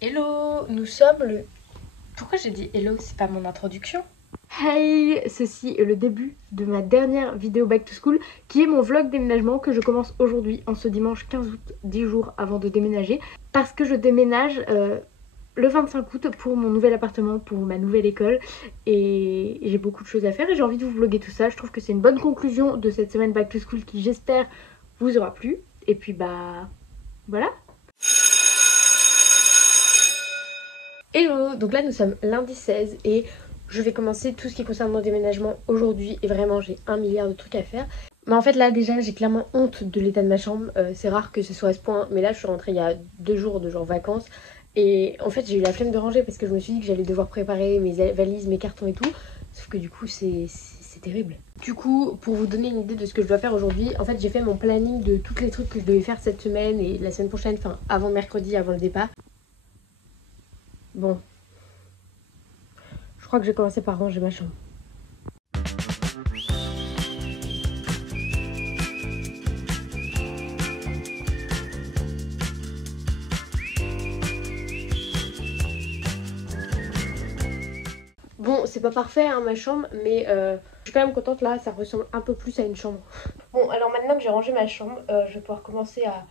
Hello, nous sommes le... Pourquoi j'ai dit hello, c'est pas mon introduction? Hey, ceci est le début de ma dernière vidéo back to school qui est mon vlog déménagement que je commence aujourd'hui en ce dimanche 15 août, 10 jours avant de déménager parce que je déménage le 25 août pour mon nouvel appartement, pour ma nouvelle école et j'ai beaucoup de choses à faire et j'ai envie de vous vlogger tout ça. Je trouve que c'est une bonne conclusion de cette semaine back to school qui j'espère vous aura plu et puis bah voilà. Hello, donc là nous sommes lundi 16 et je vais commencer tout ce qui concerne mon déménagement aujourd'hui et vraiment j'ai 1 milliard de trucs à faire. Mais en fait là déjà j'ai clairement honte de l'état de ma chambre, c'est rare que ce soit à ce point, mais là je suis rentrée il y a 2 jours de genre vacances et en fait j'ai eu la flemme de ranger parce que je me suis dit que j'allais devoir préparer mes valises, mes cartons et tout, sauf que du coup c'est terrible. Du coup pour vous donner une idée de ce que je dois faire aujourd'hui, en fait j'ai fait mon planning de tous les trucs que je devais faire cette semaine et la semaine prochaine, enfin avant mercredi, avant le départ. Bon, je crois que je vais commencer par ranger ma chambre. Bon, c'est pas parfait hein, ma chambre, mais je suis quand même contente là, ça ressemble un peu plus à une chambre. Bon, alors maintenant que j'ai rangé ma chambre, je vais pouvoir commencer à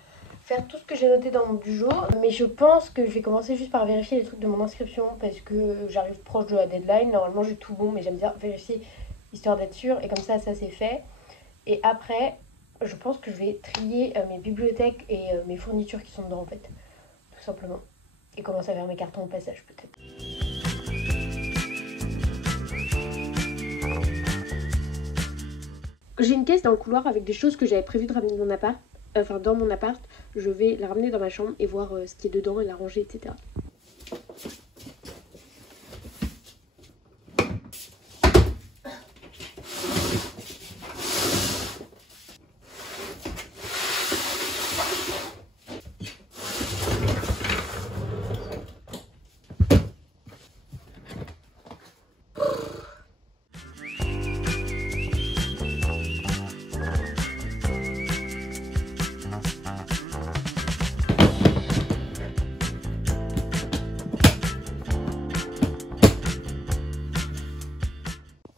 faire tout ce que j'ai noté dans mon bureau. Mais je pense que je vais commencer juste par vérifier les trucs de mon inscription parce que j'arrive proche de la deadline. Normalement j'ai tout bon, mais j'aime bien vérifier histoire d'être sûre et comme ça c'est fait. Et après, je pense que je vais trier mes bibliothèques et mes fournitures qui sont dedans en fait, tout simplement. Et commencer à faire mes cartons au passage peut-être. J'ai une caisse dans le couloir avec des choses que j'avais prévu de ramener dans mon appart. Enfin dans mon appart, je vais la ramener dans ma chambre et voir ce qui est dedans et la ranger, etc.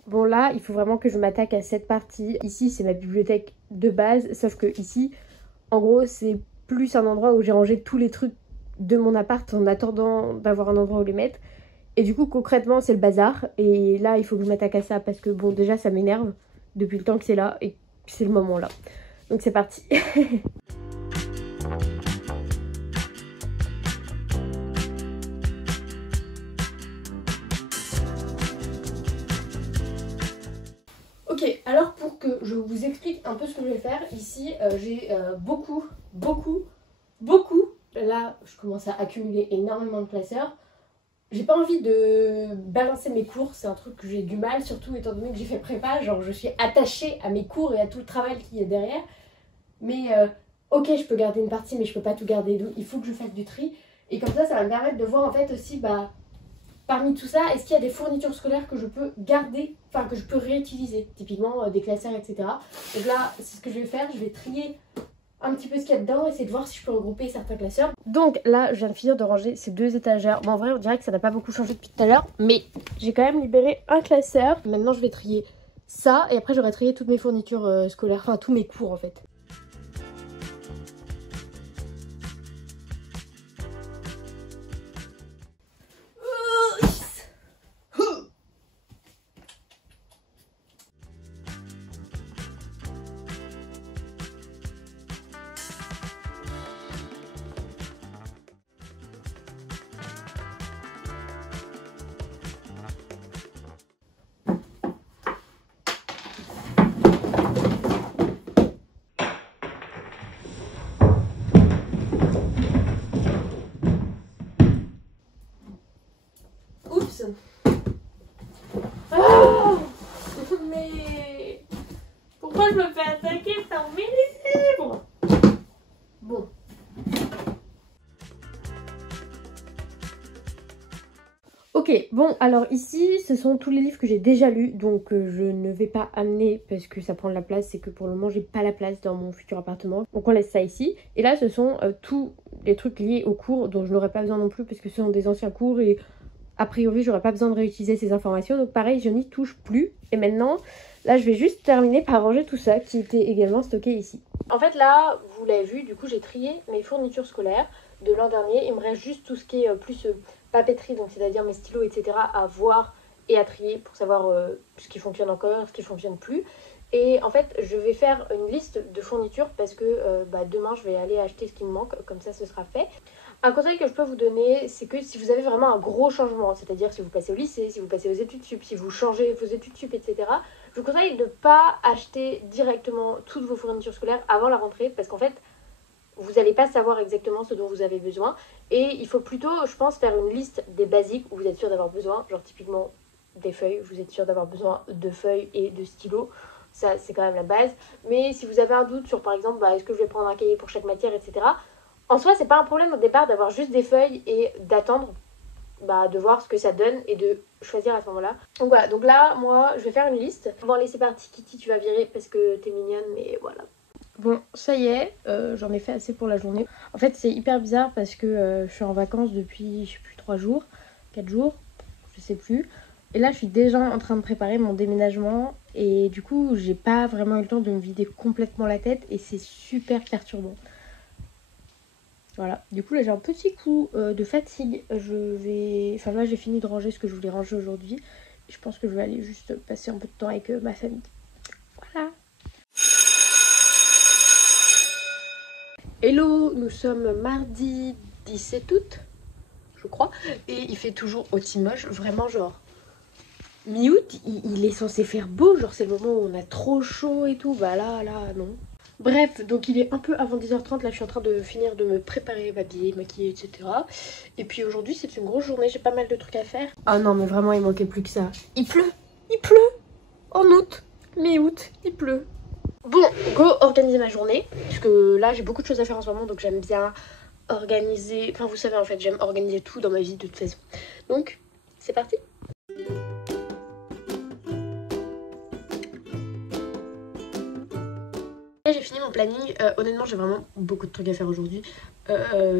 Bon là, il faut vraiment que je m'attaque à cette partie. Ici, c'est ma bibliothèque de base, sauf que ici, en gros, c'est plus un endroit où j'ai rangé tous les trucs de mon appart en attendant d'avoir un endroit où les mettre. Et du coup, concrètement, c'est le bazar. Et là, il faut que je m'attaque à ça parce que bon, déjà, ça m'énerve depuis le temps que c'est là et c'est le moment là. Donc c'est parti. Ok, alors pour que je vous explique un peu ce que je vais faire, ici j'ai beaucoup, là je commence à accumuler énormément de classeurs. J'ai pas envie de balancer mes cours, c'est un truc que j'ai du mal, surtout étant donné que j'ai fait prépa, genre je suis attachée à mes cours et à tout le travail qui est derrière. Mais ok, je peux garder une partie, mais je peux pas tout garder, donc il faut que je fasse du tri. Et comme ça va me permettre de voir en fait aussi, bah, parmi tout ça, est-ce qu'il y a des fournitures scolaires que je peux garder, enfin que je peux réutiliser, typiquement des classeurs, etc. Donc là, c'est ce que je vais faire, je vais trier un petit peu ce qu'il y a dedans, essayer de voir si je peux regrouper certains classeurs. Donc là, je viens de finir de ranger ces 2 étagères. Bon, en vrai, on dirait que ça n'a pas beaucoup changé depuis tout à l'heure, mais j'ai quand même libéré un classeur. Maintenant, je vais trier ça, et après, j'aurai trié toutes mes fournitures scolaires, enfin tous mes cours en fait. Oh, mais pourquoi je me fais attaquer par mes livres? Bon. Ok, bon, alors ici, ce sont tous les livres que j'ai déjà lus, donc je ne vais pas amener parce que ça prend de la place, c'est que pour le moment, j'ai pas la place dans mon futur appartement. Donc on laisse ça ici. Et là, ce sont tous les trucs liés au cours dont je n'aurai pas besoin non plus parce que ce sont des anciens cours et a priori, j'aurais pas besoin de réutiliser ces informations. Donc pareil, je n'y touche plus. Et maintenant, là, je vais juste terminer par ranger tout ça qui était également stocké ici. En fait, là, vous l'avez vu, du coup, j'ai trié mes fournitures scolaires de l'an dernier. Il me reste juste tout ce qui est plus papeterie, donc c'est-à-dire mes stylos, etc. à voir et à trier pour savoir ce qui fonctionne encore, ce qui fonctionne plus. Et en fait, je vais faire une liste de fournitures parce que demain, je vais aller acheter ce qui me manque. Comme ça, ce sera fait. Un conseil que je peux vous donner, c'est que si vous avez vraiment un gros changement, c'est-à-dire si vous passez au lycée, si vous passez aux études sup, si vous changez vos études sup, etc., je vous conseille de ne pas acheter directement toutes vos fournitures scolaires avant la rentrée parce qu'en fait, vous n'allez pas savoir exactement ce dont vous avez besoin. Et il faut plutôt, je pense, faire une liste des basiques où vous êtes sûr d'avoir besoin, genre typiquement des feuilles, vous êtes sûr d'avoir besoin de feuilles et de stylos. Ça, c'est quand même la base. Mais si vous avez un doute sur, par exemple, est-ce que je vais prendre un cahier pour chaque matière, etc., en soi, c'est pas un problème au départ d'avoir juste des feuilles et d'attendre de voir ce que ça donne et de choisir à ce moment-là. Donc voilà, donc là, moi, je vais faire une liste. Bon, allez, c'est parti, Kitty, tu vas virer parce que t'es mignonne, mais voilà. Bon, ça y est, j'en ai fait assez pour la journée. En fait, c'est hyper bizarre parce que je suis en vacances depuis, je sais plus, 3 jours, 4 jours, je sais plus. Et là, je suis déjà en train de préparer mon déménagement et du coup, j'ai pas vraiment eu le temps de me vider complètement la tête et c'est super perturbant. Voilà, du coup là j'ai un petit coup de fatigue. Enfin là j'ai fini de ranger ce que je voulais ranger aujourd'hui. Je pense que je vais aller juste passer un peu de temps avec ma famille. Voilà. Hello, nous sommes mardi 17 août, je crois. Et il fait toujours aussi moche, vraiment genre mi-août, il est censé faire beau, genre c'est le moment où on a trop chaud et tout. Bah là non. Bref, donc il est un peu avant 10h30, là je suis en train de finir de me préparer, m'habiller, maquiller, etc. Et puis aujourd'hui c'est une grosse journée, j'ai pas mal de trucs à faire. Ah non mais vraiment il manquait plus que ça. Il pleut en août, mi-août, il pleut. Bon, go organiser ma journée, parce que là j'ai beaucoup de choses à faire en ce moment, donc j'aime bien organiser, enfin vous savez en fait j'aime organiser tout dans ma vie de toute façon. Donc c'est parti. J'ai fini mon planning, honnêtement j'ai vraiment beaucoup de trucs à faire aujourd'hui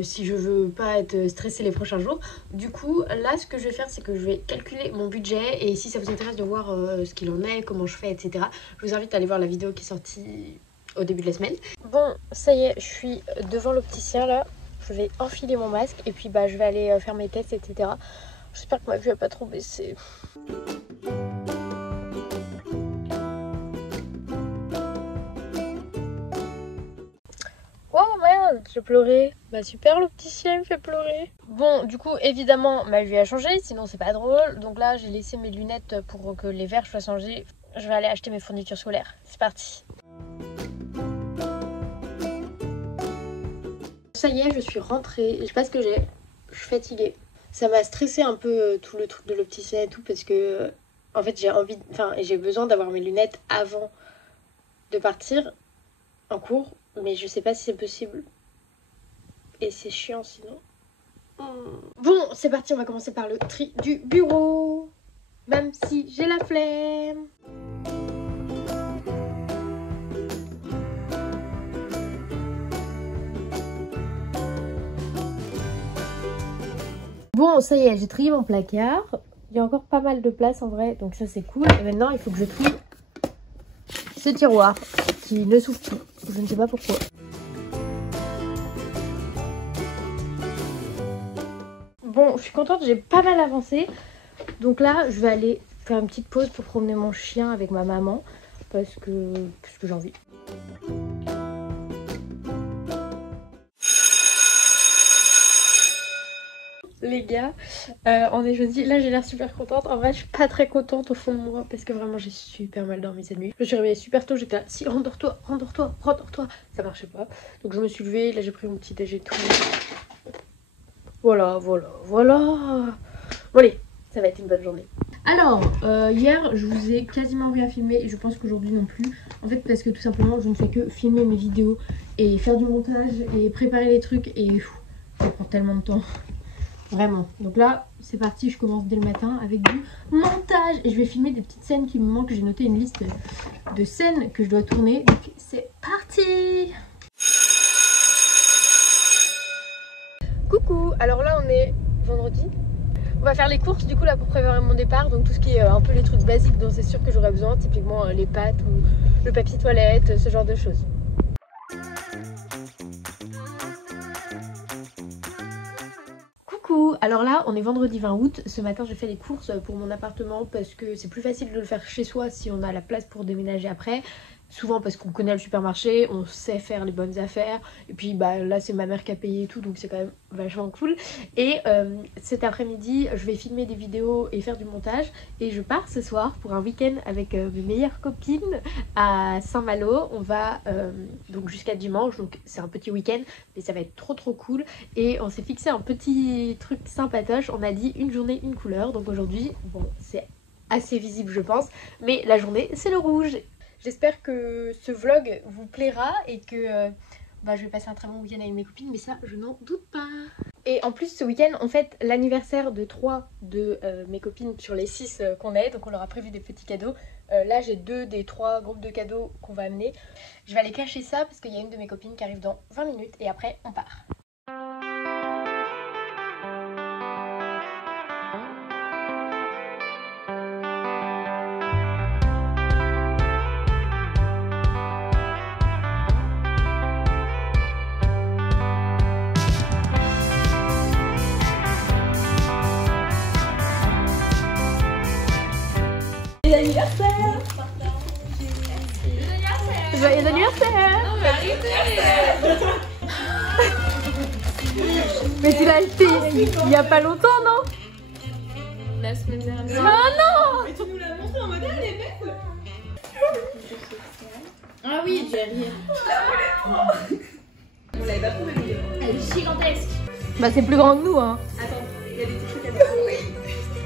si je veux pas être stressée les prochains jours. Du coup là ce que je vais faire c'est que je vais calculer mon budget et si ça vous intéresse de voir ce qu'il en est, comment je fais, etc. Je vous invite à aller voir la vidéo qui est sortie au début de la semaine. Bon ça y est, je suis devant l'opticien là, je vais enfiler mon masque et puis je vais aller faire mes tests, etc. J'espère que ma vue a pas trop baissé. Oh merde, j'ai pleuré. Bah super, l'opticien me fait pleurer. Bon, du coup, évidemment, ma vue a changé, sinon c'est pas drôle. Donc là, j'ai laissé mes lunettes pour que les verres soient changés. Je vais aller acheter mes fournitures scolaires. C'est parti. Ça y est, je suis rentrée. Je sais pas ce que j'ai. Je suis fatiguée. Ça m'a stressé un peu tout le truc de l'opticien et tout parce que en fait j'ai besoin d'avoir mes lunettes avant de partir en cours. Mais je sais pas si c'est possible. Et c'est chiant sinon. Bon, c'est parti, on va commencer par le tri du bureau. Même si j'ai la flemme. Bon, ça y est, j'ai trié mon placard. Il y a encore pas mal de place en vrai, donc ça c'est cool. Et maintenant, il faut que je trie ce tiroir qui ne s'ouvre plus. Je ne sais pas pourquoi. Bon, je suis contente, j'ai pas mal avancé. Donc là, je vais aller faire une petite pause pour promener mon chien avec ma maman. Parce que j'ai envie. Les gars, on est jeudi. Là j'ai l'air super contente. En vrai je suis pas très contente au fond de moi parce que vraiment j'ai super mal dormi cette nuit. Je me suis réveillée super tôt, j'étais là, si rendors-toi, ça marchait pas. Donc je me suis levée, là j'ai pris mon petit déj et tout. Voilà. Bon allez, ça va être une bonne journée. Alors, hier je vous ai quasiment rien filmé et je pense qu'aujourd'hui non plus. En fait parce que tout simplement je ne fais que filmer mes vidéos et faire du montage et préparer les trucs et ça prend tellement de temps. Vraiment. Donc là, c'est parti, je commence dès le matin avec du montage. Et je vais filmer des petites scènes qui me manquent. J'ai noté une liste de scènes que je dois tourner. Donc c'est parti! Coucou! Alors là, on est vendredi. On va faire les courses du coup là pour préparer mon départ. Donc tout ce qui est un peu les trucs basiques dont c'est sûr que j'aurai besoin. Typiquement les pâtes ou le papier toilette, ce genre de choses. Coucou, alors là on est vendredi 20 août, ce matin j'ai fait les courses pour mon appartement parce que c'est plus facile de le faire chez soi si on a la place pour déménager après. Souvent parce qu'on connaît le supermarché, on sait faire les bonnes affaires et puis bah là c'est ma mère qui a payé et tout donc c'est quand même vachement cool. Et cet après-midi je vais filmer des vidéos et faire du montage et je pars ce soir pour un week-end avec mes meilleures copines à Saint-Malo. On va donc jusqu'à dimanche, donc c'est un petit week-end mais ça va être trop cool. Et on s'est fixé un petit truc sympatoche, on a dit une journée une couleur. Donc aujourd'hui, bon c'est assez visible je pense, mais la journée c'est le rouge. J'espère que ce vlog vous plaira et que je vais passer un très bon week-end avec mes copines, mais ça je n'en doute pas. Et en plus ce week-end on fête l'anniversaire de 3 de mes copines sur les 6 qu'on est, donc on leur a prévu des petits cadeaux. Là j'ai 2 des 3 groupes de cadeaux qu'on va amener. Je vais aller cacher ça parce qu'il y a une de mes copines qui arrive dans 20 minutes et après on part. Joyeux anniversaire! Joyeux anniversaire! Non mais arrêtez! Mais tu l'as acheté il y a pas longtemps, non? La semaine dernière. Ah non! Mais tu nous l'as montré en mode elle est belle! Ah oui, Jerry. On l'avait pas trouvé vidéo. Elle est gigantesque! Bah c'est plus grand que nous hein! Attends, il y a des petits trucs à faire.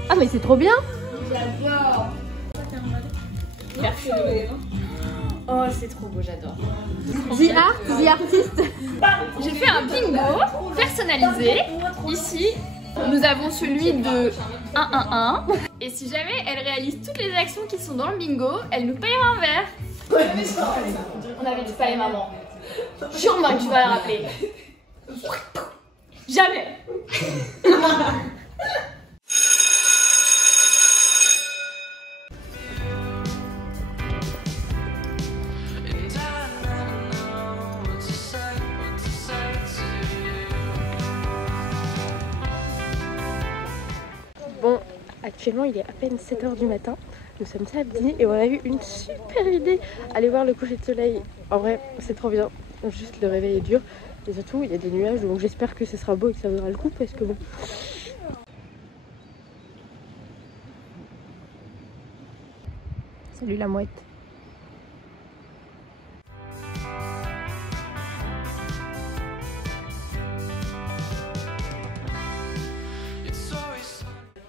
Ah mais c'est trop bien! J'adore! Merci. Oh, c'est trop beau, j'adore. The Art, The Artist. J'ai fait un bingo personnalisé. Ici, nous avons celui de 111. Et si jamais elle réalise toutes les actions qui sont dans le bingo, elle nous payera un verre. On avait dit pas et maman. Jure-moi que tu vas la rappeler. Jamais. Bon, actuellement il est à peine 7 h du matin, nous sommes samedi et on a eu une super idée, aller voir le coucher de soleil. En vrai c'est trop bien, juste le réveil est dur et surtout il y a des nuages donc j'espère que ce sera beau et que ça vaudra le coup parce que bon... Salut la mouette.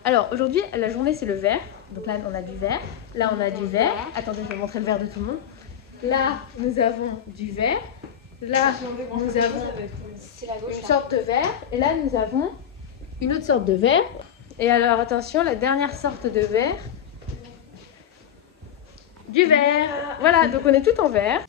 Alors aujourd'hui la journée c'est le vert, donc là on a du vert, là on a du vert, attendez je vais montrer le vert de tout le monde, là nous avons du vert, là nous avons une sorte de vert et là nous avons une autre sorte de vert. Et alors attention, la dernière sorte de vert, du vert, voilà donc on est tout en vert.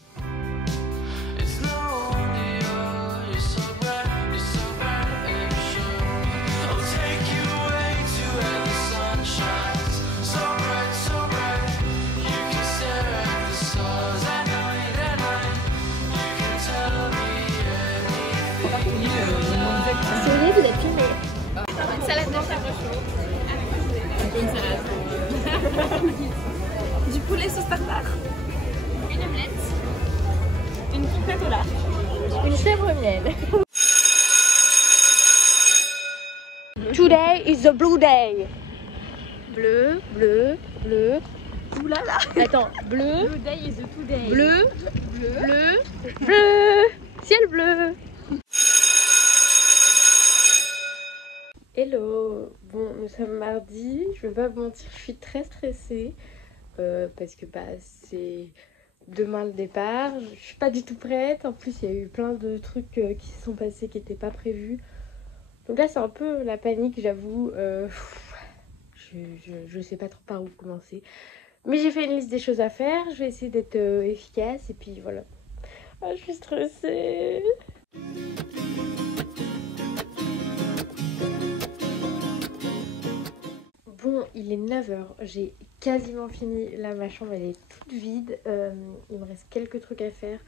Vous êtes filmé. Une salade de chèvre chaud. Une salade. Du poulet sauce tartare. Une omelette. Une crêpe au lard. Une chèvre miel. Today is the blue day. Bleu, bleu, bleu. Oulala. Attends, bleu. Blue day is the today. Bleu, bleu, bleu. Ciel bleu. Hello, bon nous sommes mardi, je vais pas vous mentir, je suis très stressée parce que c'est demain le départ, je suis pas du tout prête, en plus il y a eu plein de trucs qui se sont passés qui n'étaient pas prévus, Donc là c'est un peu la panique, j'avoue. Je sais pas trop par où commencer. Mais j'ai fait une liste des choses à faire, je vais essayer d'être efficace et puis voilà. Ah, je suis stressée. Bon, il est 9h, j'ai quasiment fini. Là, ma chambre, elle est toute vide. Il me reste quelques trucs à faire.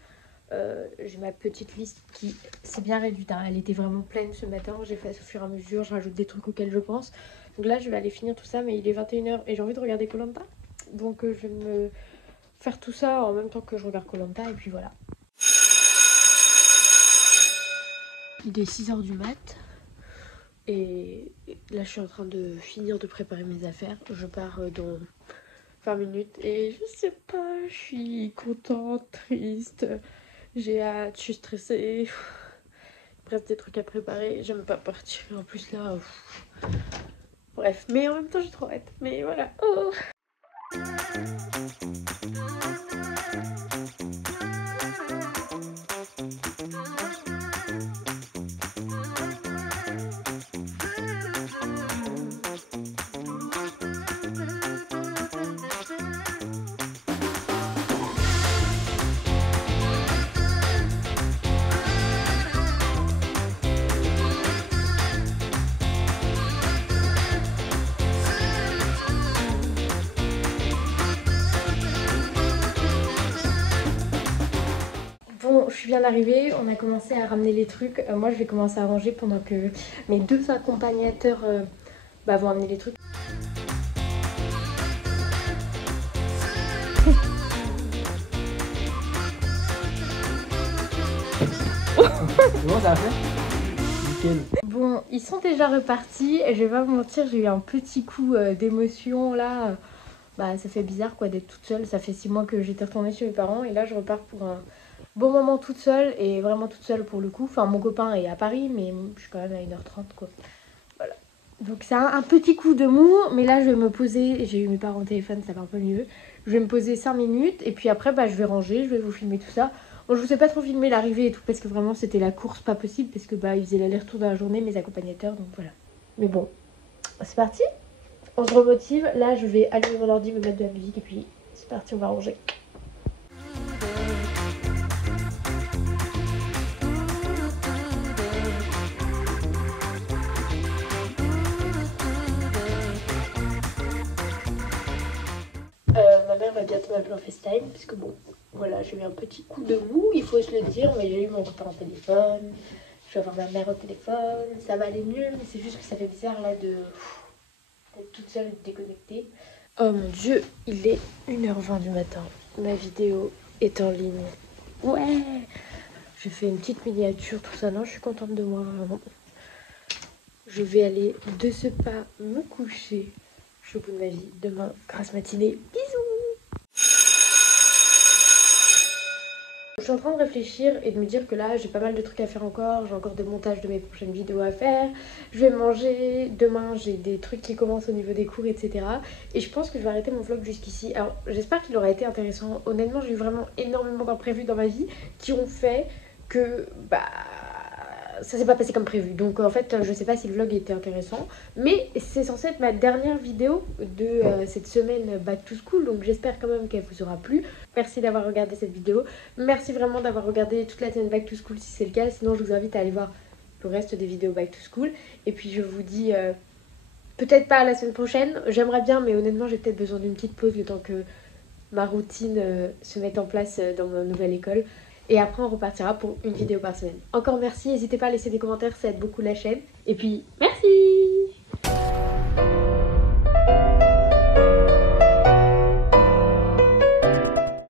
J'ai ma petite liste qui s'est bien réduite. Hein. Elle était vraiment pleine ce matin. J'ai fait au fur et à mesure, je rajoute des trucs auxquels je pense. Donc là, je vais aller finir tout ça, mais il est 21h et j'ai envie de regarder Koh Lanta. Donc je vais me faire tout ça en même temps que je regarde Koh Lanta et puis voilà. Il est 6h du mat. Et là je suis en train de finir de préparer mes affaires. Je pars dans 20 minutes et je sais pas, je suis contente, triste, j'ai hâte, je suis stressée. Il me reste des trucs à préparer, j'aime pas partir en plus là. Bref, mais en même temps j'ai trop hâte, mais voilà. Oh. Bon, je suis bien arrivée, on a commencé à ramener les trucs. Moi je vais commencer à ranger pendant que mes deux accompagnateurs vont amener les trucs. Comment ça a fait? Nickel. Bon, ils sont déjà repartis. Je vais pas vous mentir, j'ai eu un petit coup d'émotion là. Ça fait bizarre quoi d'être toute seule. Ça fait 6 mois que j'étais retournée chez mes parents et là je repars pour un bon moment toute seule et vraiment toute seule pour le coup. Enfin, mon copain est à Paris, mais je suis quand même à 1h30 quoi. Voilà. Donc ça a un petit coup de mou, mais là je vais me poser. J'ai eu mes parents au téléphone, ça va un peu mieux. Je vais me poser 5 minutes et puis après je vais ranger, je vais vous filmer tout ça. Bon, je vous ai pas trop filmé l'arrivée et tout parce que vraiment c'était la course pas possible parce que ils faisaient l'aller-retour dans la journée, mes accompagnateurs, donc voilà. Mais bon, c'est parti. On se remotive. Là je vais allumer mon ordi, me mettre de la musique et puis c'est parti, on va ranger. Ma mère va bientôt m'appeler en FaceTime parce que bon, voilà, j'ai eu un petit coup de mou, il faut se le dire, mais j'ai eu mon copain au téléphone, je vais avoir ma mère au téléphone, ça va aller mieux, mais c'est juste que ça fait bizarre là d'être toute seule et déconnectée. Oh mon dieu, il est 1h20 du matin, ma vidéo est en ligne. Ouais, j'ai fait une petite miniature, tout ça, non, je suis contente de moi vraiment. Je vais aller de ce pas me coucher. Je suis au bout de ma vie. Demain, grasse matinée. Bisous! Je suis en train de réfléchir et de me dire que là, j'ai pas mal de trucs à faire encore. J'ai encore des montages de mes prochaines vidéos à faire. Je vais manger. Demain, j'ai des trucs qui commencent au niveau des cours, etc. Et je pense que je vais arrêter mon vlog jusqu'ici. Alors, j'espère qu'il aura été intéressant. Honnêtement, j'ai eu vraiment énormément d'imprévus dans ma vie qui ont fait que, ça s'est pas passé comme prévu. Donc en fait je sais pas si le vlog était intéressant, mais c'est censé être ma dernière vidéo de cette semaine back to school, donc j'espère quand même qu'elle vous aura plu. Merci d'avoir regardé cette vidéo, merci vraiment d'avoir regardé toute la semaine back to school si c'est le cas, sinon je vous invite à aller voir le reste des vidéos back to school. Et puis je vous dis peut-être pas la semaine prochaine, j'aimerais bien, mais honnêtement j'ai peut-être besoin d'une petite pause le temps que ma routine se mette en place dans ma nouvelle école. Et après on repartira pour une vidéo par semaine. Encore merci, n'hésitez pas à laisser des commentaires, ça aide beaucoup la chaîne. Et puis merci!